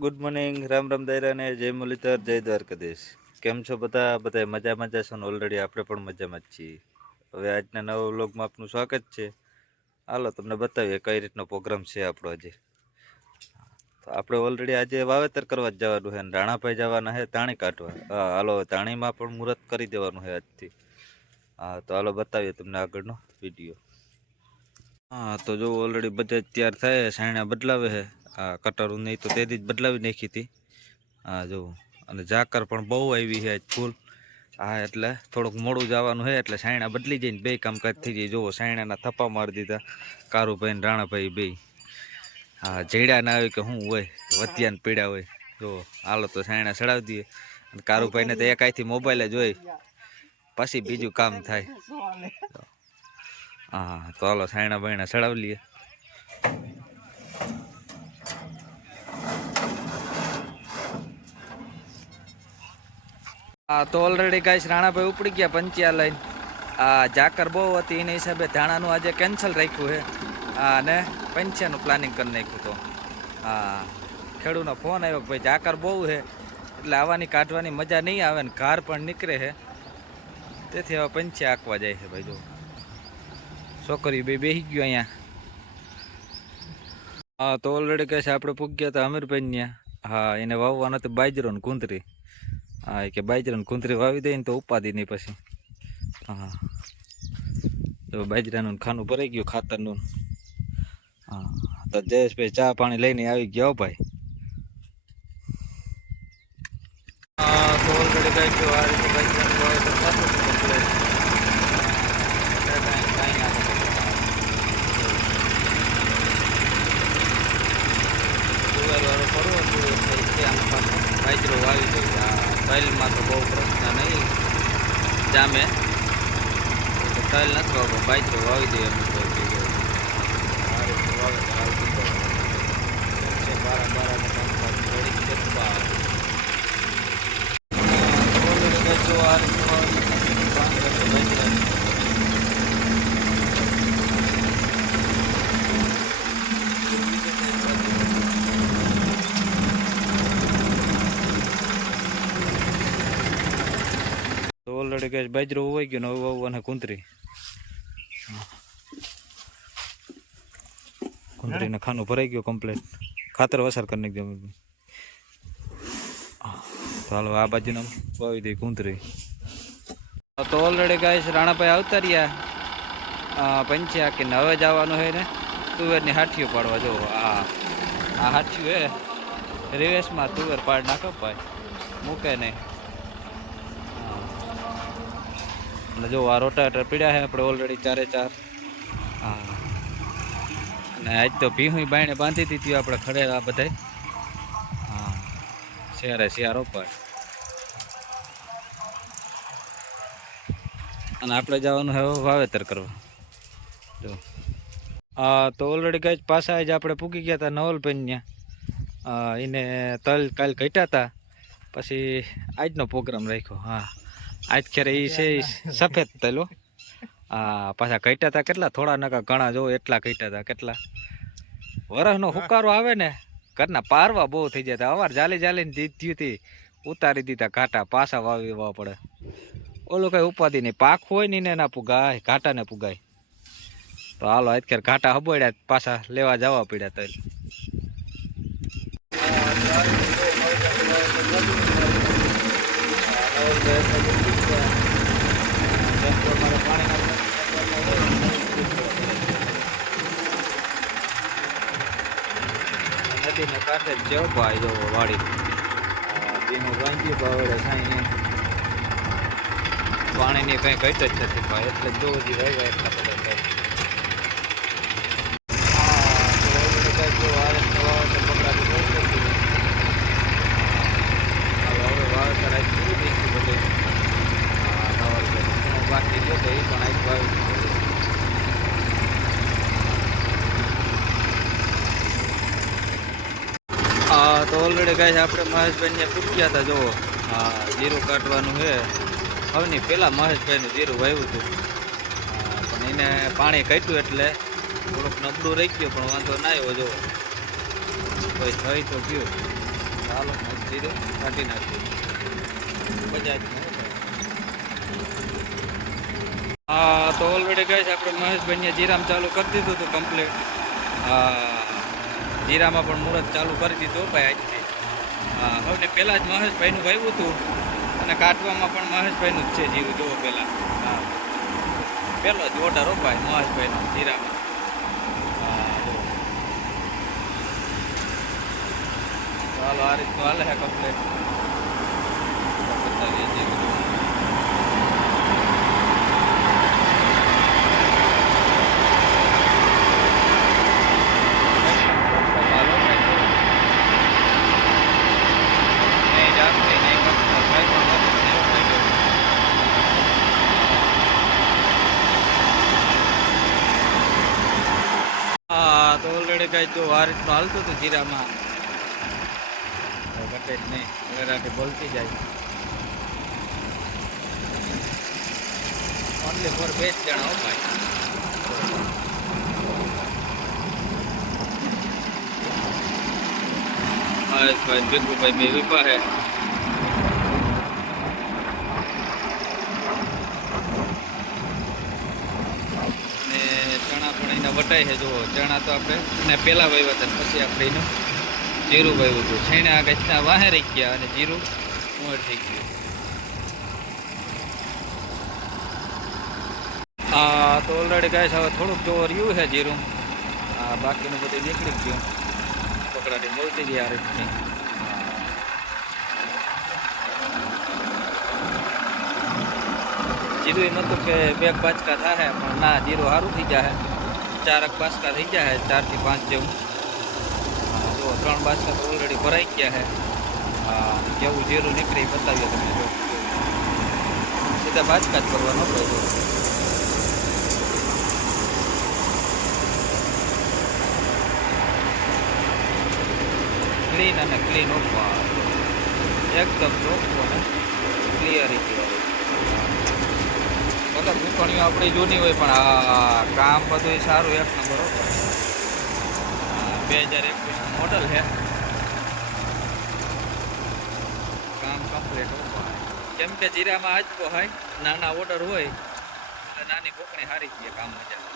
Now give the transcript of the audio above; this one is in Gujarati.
ગુડ મોર્નિંગ રામ રામ દાયરા અને જય મુરલીધર, જય દ્વારકાધીશ. કેમ છો બધા? બધા મજા મજા છો ને? ઓલરેડી આપણે પણ મજામાં જ છીએ. હવે આજના નવા વ્લોગમાં આપનું સ્વાગત છે. હાલો, તમને બતાવીએ કઈ રીતનો પ્રોગ્રામ છે આપણો આજે. તો આપણે ઓલરેડી આજે વાવેતર કરવા જ જવાનું છે રાણાભાઈ જવાના છે તાણી કાઢવા. હાલો તાણીમાં પણ મુહૂર્ત કરી દેવાનું છે આજથી. હા, તો હાલો, બતાવીએ તમને આગળનો વીડિયો. હા, તો જો ઓલરેડી બધા તૈયાર થાય સાયણા બદલાવે છે. આ કટરું નહીં તો તેથી જ બદલાવી નાખી હતી. હા જો અને ઝાકર પણ બહુ આવી છે ફૂલ. હા એટલે થોડુંક મોડું જવાનું છે એટલે સાયણા બદલી જઈને બે કામકાજ થઈ જાય. જુઓ સાયણાના થપ્પા મારી દીધા. કારુભાઈ ને રાણાભાઈ બે હા જેડા ના આવે કે શું હોય વધ્યાને પીડા હોય. જો હાલો તો સાયણા ચડાવી દઈએ. અને કારુભાઈને તો એકાઈથી મોબાઈલ જ હોય. પછી બીજું કામ થાય. હા તો હાલો સાયણા બાયણા ચડાવી લઈએ. હા, તો ઓલરેડી ગાઈસ રાણાભાઈ ઉપડી ગયા પંચ્યા લઈને. આ ઝાકર બહુ હતી, એના હિસાબે ધાણાનું આજે કેન્સલ રાખ્યું છે. અને પંચ્યાનું પ્લાનિંગ કરી નાખ્યું તો. હા, ખેડૂનો ફોન આવ્યો કે ભાઈ ઝાકર બહુ છે, એટલે આવવાની કાઢવાની મજા નહીં આવે ને કાર પણ નીકળે છે. તેથી હવે પંચ્યા આંકવા જાય છે ભાઈ જો. છોકરી બે બેસી ગયો અહીંયા. હા, તો ઓલરેડી કહે છે આપણે પૂગ્યા હતા અમીરભાઈ ત્યાં હા, એને વાવવા તો બાજરો ને કુંતરી હા કે બાજરા ને કુંતરી વાવી દે ને તો ઉપાદી નહીં પછી. હા. તો બાજરાનું ખાનું ભરાઈ ગયું ખાતરનું. હા, તો જયેશભાઈ ચા પાણી લઈને આવી ગયો ભાઈ. હા, તો બાજરો વાવી દઉં તલમાં તો બહુ પ્રશ્ન નહીં. જામે. તલ નથી બાજરો વાવી દઈએ એમ તો કીધું. આ રીતનું વાવેતર આવી દીધું. છે બારા બારાને કામકાજ ઘડીક જથ્થા આવે. ઓલરેડી બાજરો આ રીતનું વાવેતર કામ કરશે બાજરાનું. ઓલરેડી કઈ બાજરો હોય ગયો ને હવે વાવવાના કુંતરી. કુંતરીને ખાનું ભરાઈ ગયું કમ્પ્લેટ ખાતર વસાર કરી નાખજો ચાલો, આ બાજુના વાવી દઈ કુંતરી. તો ઓલરેડી ગાય રાણાભાઈ આવતા રહ્યા. પંચ્યા કે હવે જવાનું હોય ને? તુવેરની હાઠીઓ પાડવા. જો, આ આ હાઠીઓ એ રિવેશમાં તુવેર પાડ નાખો ભાઈ. મૂકે નહીં. અને જો આ રોટાવેટર પીડ્યા છે, આપણે ઓલરેડી ચારે ચાર. હા. અને આજ તો ભીહું બાયણે બાંધી દીધી આપણે ખડે આ બધાય. હા. શિયારે શિયાર રોપાય અને આપણે જવાનું હવે વાવેતર કરવા. જો. હા તો ઓલરેડી કઈ પાછા જ આપણે પૂગી ગયા હતા નવલભાઈ ત્યાં એને તલ કાલ ઘટ્યા હતા પછી આજનો પ્રોગ્રામ રાખ્યો. હા. આજ ખેરે એ છે સફેદ તલો. હા પાછા ઘટ્યા હતા કેટલા? થોડા નકા ઘણા જો એટલા કટ્યા હતા કેટલા? વરસનો હુકારો આવે ને, ઘરના પારવા બહુ થઈ જતા અવાર જાલી જાલીને દીધી હતી ઉતારી દીધા ઘાટા, પાછા વાવી વા પડે. ઓલું કઈ ઉપાધિ નહીં. પાક હોય ને એના પુગાય ઘાટાને પુગાય. તો હાલો અત્યારે ઘાટા હબોડ્યા પાછા લેવા જવા પડ્યા તલ. નદીને કાંઠે જ જેવો ભાઈ જો વાડી. તેનું વાંચ્યું ભાવે સાંઈ પાણીની કંઈ ઘટ જ નથી ભાઈ એટલે જો હજી વાવ્યા એટલા બધા થાય હા, તો already કાંઈક જો આ રીતનું વાવેતર બકરાથી બહુ થઈ ગયું. હાલો, હવે વાવેતર આજ પૂરું થઈ ગયું બધું. હા, નવલભાઈ. ઘણું બાકી રહ્યો તો એ પણ આજ વાવી દીધું. હા તો ઓલરેડી ગાય આપણે મહેશભાઈને પૂછ્યા હતા જો હા, જીરું કાઢવાનું છે. હવની પહેલાં મહેશભાઈનું જીરું વાવ્યું હતું. પણ એને પાણી કાઢ્યું એટલે થોડુંક નબળું રહી ગયું, પણ વાંધો ના આવ્યો જો કોઈ થઈ તો ગયું. ચાલો જીરું કાઢી નાખ્યું બજાજ હા તો ઓલરેડી ગાય આપણે મહેશભાઈને જીરામ ચાલુ કરી દીધું હતું કમ્પ્લીટ હા, જીરામાં પણ મુહૂર્ત ચાલુ કરી દીધું ભાઈ, આજથી. હવે પહેલાં જ મહેશભાઈનું વાવ્યું હતું અને કાઠવામાં પણ મહેશભાઈનું જ છે જીરું જુઓ પહેલાં. હા. પહેલો જ ઓર્ડર ભાઈ, મહેશભાઈનો જીરામાં ચાલો, આ રીતનું હાલે છે કમ્પ્લીટ બતાવીએ જીરું જુઓ. ચાલો નહીં જાગતી નહીં કપતા કઈ પણ વસ્તુ નહીં ઉપાડ્યો. હા તો કઈ તો આ રીતનું હાલતું હતું જીરામાં. ઘટે જ નહીં. રાખે બોલતી જાય. ઓનલી ફોર બે જ જણા હો ભાઈ. મહેશભાઈ ભીખુભાઈ મેં વિપા હે ને ચણા પણ એને વટાઈ છે. જુઓ, ચણા તો આપણે એને પહેલાં વાવ્યા હતા, પછી આપણે એનું જીરું વાવ્યું હતું. છેણે આ ગચના વાહે રહી ગયા અને જીરું મોર થઈ ગયું. હા તો ઓલરેડી ગાય હવે થોડુંક જોવો રહ્યું છે જીરું. આ બાકીનું બધું નીકળી ગયું. પકડાટી મળતી ગઈ આ રીતની. જીરું એમ હતું કે બે બાચકા થાય પણ ના, જીરું સારું થઈ જાય ચારક બાચકા થઈ જાય ચારથી પાંચ જેવું. હા, જો ત્રણ બાચકા તો ઓલરેડી ભરાઈ ગયા છે. હા કેવું જીરું નીકળી એ બતાવીએ તમને જો સીધા બાચકા જ કરવાનો ભાઈ જો ક્લીન અને ક્લીન ઓપન એકદમ ચોખ્ખું અને ક્લિયરિટી ભલે કૂંકણીઓ આપણી જૂની હોય પણ આ કામ બધું સારું એક નંબર બે હજાર એકવીસ મોડલ છે. કામ કમ્પ્લીટ કેમ કે જીરામાં આજ તો હોય, નાના ઓર્ડર હોય, એટલે નાની કોકણી સારી છે કામ મજા